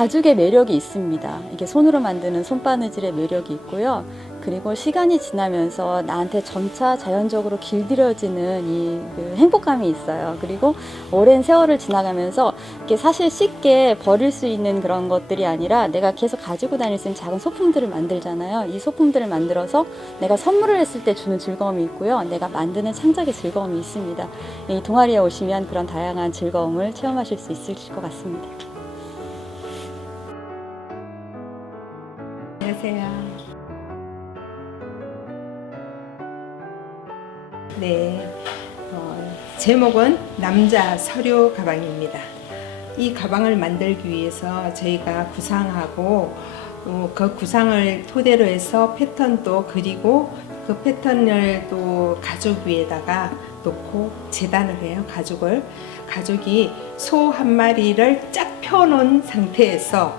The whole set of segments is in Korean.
어, 가죽의 매력이 있습니다. 이게 손으로 만드는 손바느질의 매력이 있고요. 그리고 시간이 지나면서 나한테 점차 자연적으로 길들여지는 이 그 행복감이 있어요. 그리고 오랜 세월을 지나가면서 이게 사실 쉽게 버릴 수 있는 그런 것들이 아니라 내가 계속 가지고 다닐 수 있는 작은 소품들을 만들잖아요. 이 소품들을 만들어서 내가 선물을 했을 때 주는 즐거움이 있고요. 내가 만드는 창작의 즐거움이 있습니다. 이 동아리에 오시면 그런 다양한 즐거움을 체험하실 수 있을 것 같습니다. 안녕하세요. 네, 어, 제목은 남자 서류 가방입니다. 이 가방을 만들기 위해서 저희가 구상하고 또그 구상을 토대로 해서 패턴도 그리고 그 패턴을 또 가죽 위에다가 놓고 재단을 해요. 가죽을 가죽이 소 한 마리를 쫙 펴놓은 상태에서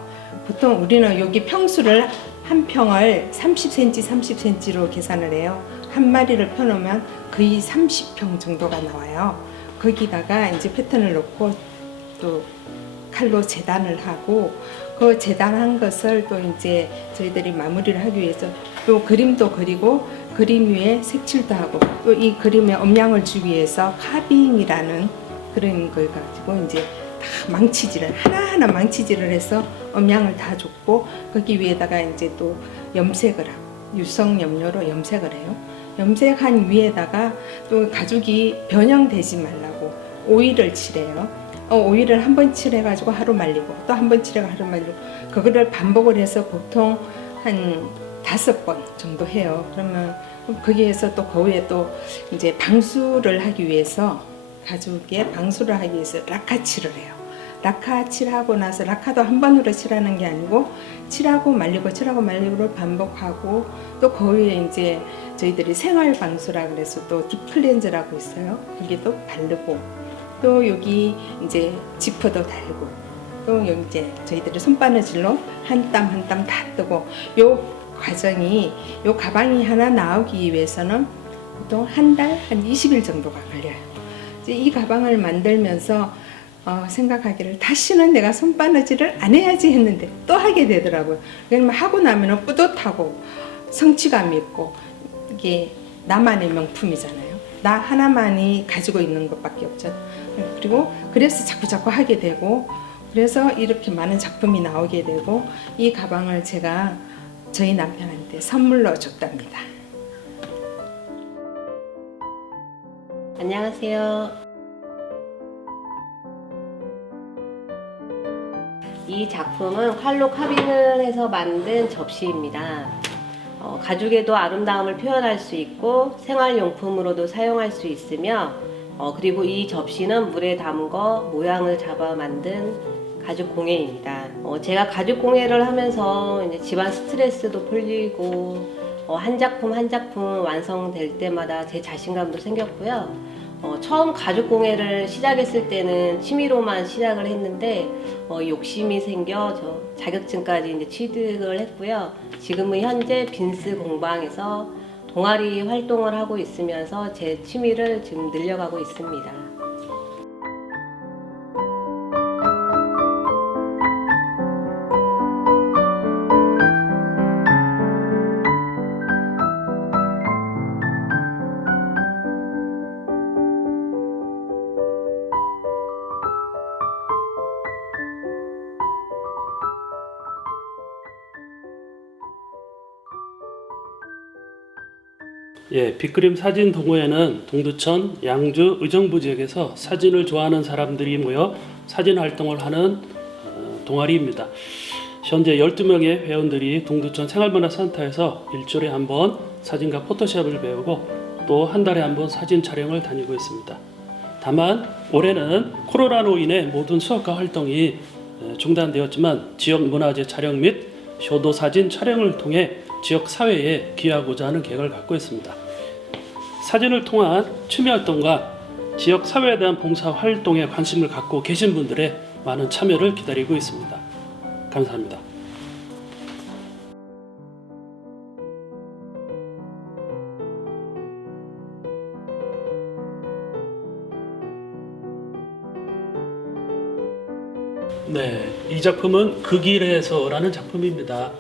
보통 우리는 여기 평수를 한 평을 30cm, 30cm로 계산을 해요. 한 마리를 펴놓으면 거의 30평 정도가 나와요. 거기다가 이제 패턴을 넣고 또 칼로 재단을 하고 그 재단한 것을 또 이제 저희들이 마무리를 하기 위해서 또 그림도 그리고 그림 위에 색칠도 하고 또 이 그림에 음량을 주기 위해서 카빙이라는 그런 걸 가지고 이제 다 망치질을 하나하나 망치질을 해서 음량을 다 줬고 거기 위에다가 이제 또 염색을 하고 유성 염료로 염색을 해요. 염색한 위에다가 또 가죽이 변형되지 말라고 오일을 칠해요. 어, 오일을 한 번 칠해가지고 하루 말리고 또 한 번 칠해가 하루 말리고 그거를 반복을 해서 보통 한 다섯 번 정도 해요. 그러면 거기에서 또 거기에 또 이제 방수를 하기 위해서 가죽에 방수를 하기 위해서 라카 칠을 해요. 라카 칠하고 나서 라카도 한 번으로 칠하는 게 아니고 칠하고 말리고 칠하고 말리고를 반복하고 또 거기에 이제 저희들이 생활 방수라 그래서 또 딥클렌저라고 있어요. 여기 또 바르고 또 여기 이제 지퍼도 달고 또 여기 이제 저희들이 손바느질로 한 땀 한 땀 다 뜨고 요 과정이 요 가방이 하나 나오기 위해서는 보통 한 달 한 20일 정도가 걸려요. 이 가방을 만들면서 어, 생각하기를 다시는 내가 손바느질을 안 해야지 했는데 또 하게 되더라고요. 그러면 하고 나면 뿌듯하고 성취감이 있고 이게 나만의 명품이잖아요. 나 하나만이 가지고 있는 것밖에 없잖아요. 그리고 그래서 자꾸 자꾸 하게 되고 그래서 이렇게 많은 작품이 나오게 되고 이 가방을 제가 저희 남편한테 선물로 줬답니다. 안녕하세요. 이 작품은 칼로 카빙을 해서 만든 접시입니다. 어, 가죽에도 아름다움을 표현할 수 있고 생활용품으로도 사용할 수 있으며 어, 그리고 이 접시는 물에 담궈 모양을 잡아 만든 가죽 공예입니다. 어, 제가 가죽 공예를 하면서 이제 집안 스트레스도 풀리고 어, 한 작품 한 작품 완성될 때마다 제 자신감도 생겼고요. 어, 처음 가죽 공예를 시작했을 때는 취미로만 시작을 했는데 어, 욕심이 생겨 저 자격증까지 이제 취득을 했고요. 지금은 현재 빈스 공방에서 동아리 활동을 하고 있으면서 제 취미를 지금 늘려가고 있습니다. 예, 빅그림 사진 동호회는 동두천 양주 의정부 지역에서 사진을 좋아하는 사람들이 모여 사진 활동을 하는 어, 동아리입니다. 현재 12명의 회원들이 동두천 생활문화센터에서 일주일에 한 번 사진과 포토샵을 배우고 또 한 달에 한 번 사진 촬영을 다니고 있습니다. 다만 올해는 코로나로 인해 모든 수업과 활동이 에, 중단되었지만 지역 문화재 촬영 및 효도 사진 촬영을 통해 지역 사회에 기여하고자 하는 계획을 갖고 있습니다. 사진을 통한 취미 활동과 지역 사회에 대한 봉사 활동에 관심을 갖고 계신 분들의 많은 참여를 기다리고 있습니다. 감사합니다. 네, 이 작품은 그 길에서라는 작품입니다.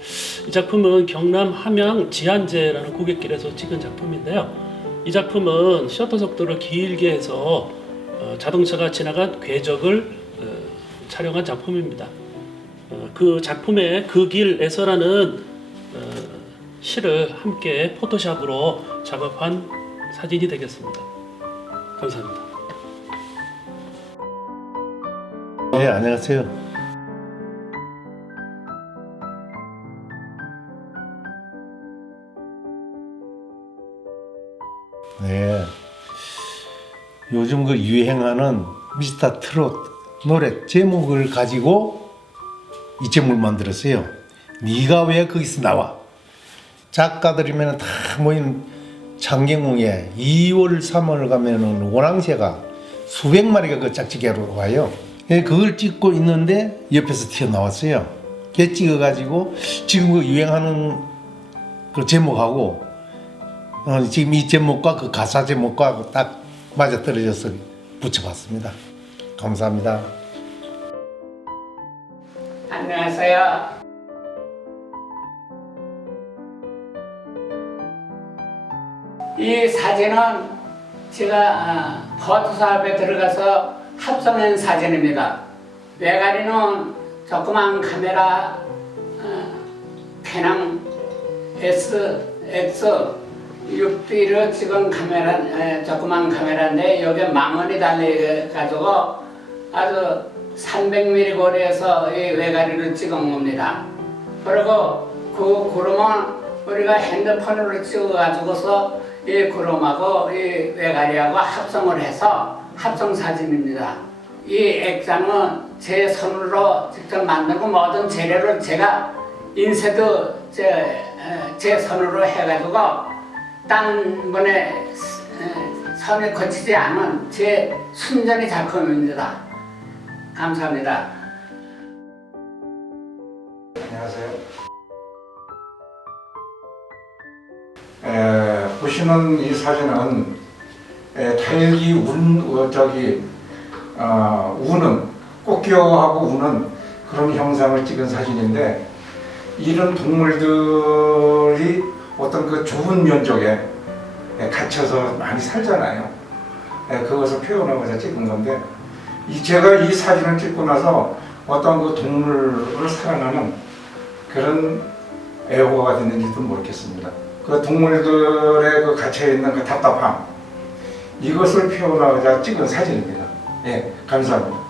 이 작품은 경남 함양 지안제라는 고갯길에서 찍은 작품인데요. 이 작품은 셔터 속도를 길게 해서 어, 자동차가 지나간 궤적을 어, 촬영한 작품입니다. 어, 그 작품의 그 길에서라는 어, 시를 함께 포토샵으로 작업한 사진이 되겠습니다. 감사합니다. 네, 안녕하세요. 네. 요즘 그 유행하는 미스터 트롯 노래 제목을 가지고 이 제목을 만들었어요. 네가 왜 거기서 나와? 작가들이면 다 모인 창경궁에 2월 3월 가면은 원앙새가 수백 마리가 그 짝짓기하러 와요. 예, 그걸 찍고 있는데 옆에서 튀어나왔어요. 걔 찍어가지고 지금 그 유행하는 그 제목하고 어, 지금 이 제목과 그 가사 제목과 딱 맞아 떨어져서 붙여봤습니다. 감사합니다. 안녕하세요. 이 사진은 제가 아, 포토샵에 들어가서 합성한 사진입니다. 외가리는 조그만 카메라 어, 캐낭 S, X 6D로 찍은 카메라, 에, 조그만 카메라인데 여기에 망원이 달려가지고 아주 300mm 거리에서 이 외가리를 찍은 겁니다. 그리고 그 구름은 우리가 핸드폰으로 찍어가지고서 이 구름하고 이 외가리하고 합성을 해서 합성 사진입니다. 이 액자는 제 손으로 직접 만들고 모든 재료를 제가 인쇄도 제, 에, 제 손으로 해가지고 딴 분의 에, 손에 거치지 않은 제 순전히 작품입니다. 감사합니다. 안녕하세요. 에, 보시는 이 사진은 에, 다일기 운 어, 저기 어, 우는 꽃기어하고 우는 그런 형상을 찍은 사진인데 이런 동물들이 어떤 그 좁은 면적에 에, 갇혀서 많이 살잖아요. 에, 그것을 표현하고자 찍은 건데 이 제가 이 사진을 찍고 나서 어떤 그 동물을 사랑하는 그런 애호가 됐는지도 모르겠습니다. 그 동물들의 그 갇혀 있는 그 답답함 이것을 표현하고자 찍은 사진입니다. 예, 감사합니다.